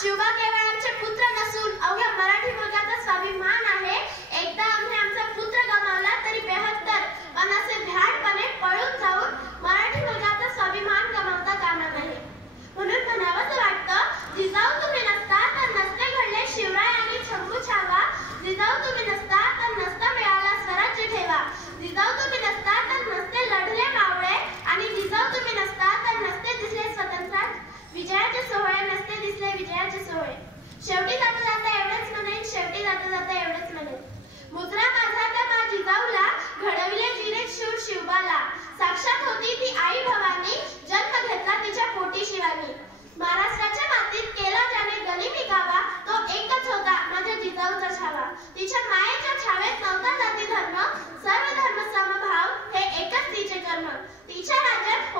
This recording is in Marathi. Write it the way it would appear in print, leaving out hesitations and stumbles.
शिवबा केवळ आमचे पुत्र नसून अवघ्या मराठी मुलगाचा स्वाभिमान आहे. एकदा आम्ही आमचा पुत्र गमावला तरी 72 पण असे भ्याडपणे पळून जाऊन मराठी मुलगाचा स्वाभिमान गमावता कामा नये. म्हणून म्हणावंसं वाटतं, जिजाऊ तुम्ही नसता तर नसते घडले शिवराय आणि शंभू छावा. जिजाऊ तुम्ही नसता तर नसता मिळाला स्वराज्य ठेवा. जिजाऊ तुम्ही नसता तर नसते लढले मावळे आणि जिजाऊ तुम्ही नसता तर नसते दिसले स्वतंत्रात विजयाचे सोहळे, नसते दिसले विजयाचे सोहळे. शेवटी जाता जाता एवढेच म्हणेन, शेवटी जाता जाता एवढेच म्हणेन. मुद्रा माझा त्या मा जिजाऊला, घडविले जिने शिव शिवबाला. साक्षात होती ती आई भवानी, जन्म घेतला तिच्या पोटी शिवानी. महाराष्ट्राच्या मातीत केला ज्याने गनिमी गावा, तो एकच होता माझ्या जिजाऊचा छावा. तिच्या मायेच्या छावेत नव्हता जाती धर्म, सर्व धर्म समभाव हे एकच तिचे कर्म. तिच्या राज्यात